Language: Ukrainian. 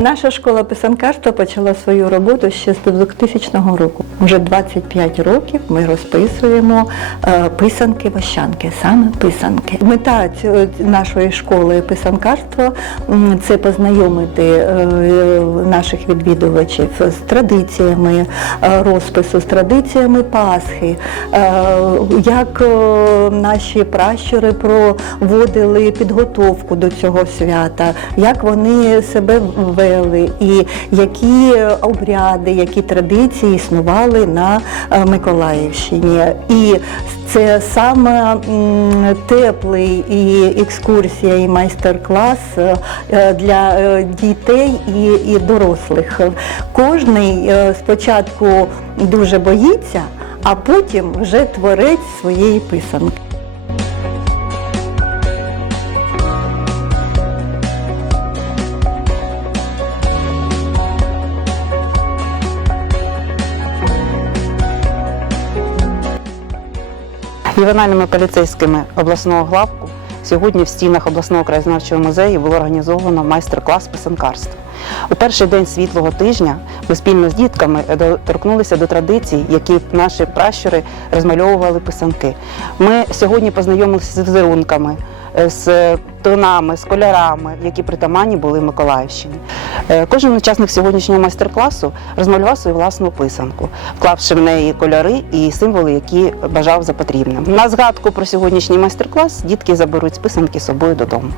Наша школа писанкарства почала свою роботу ще з 2000 року. Вже 25 років ми розписуємо е, писанки вощанки, саме писанки. Мета нашої школи писанкарства це познайомити е, наших відвідувачів з традиціями е, розпису, з традиціями Пасхи, як наші пращури проводили підготовку до цього свята, як вони себе вели, і які обряди, які традиції існували на е, Миколаївщині. І це саме теплий і екскурсія, і майстер-клас е, е, для дітей і, і дорослих. Кожний спочатку дуже боїться, а потім вже творець своєї писанки. Ювенальними поліцейськими обласного главку сьогодні в стінах обласного краєзнавчого музею було організовано майстер-клас писанкарства. У перший день світлого тижня ми спільно з дітками доторкнулися до традицій, які наші пращури розмальовували писанки. Ми сьогодні познайомилися з візерунками, е, з тонами, з кольорами, які притаманні були Миколаївщині. Е, Кожен учасник сьогоднішнього майстер-класу розмалював свою власну писанку, вклавши в неї кольори і символи, які бажав за потрібним. На згадку про сьогоднішній майстер-клас дітки заберуть писанки з собою додому.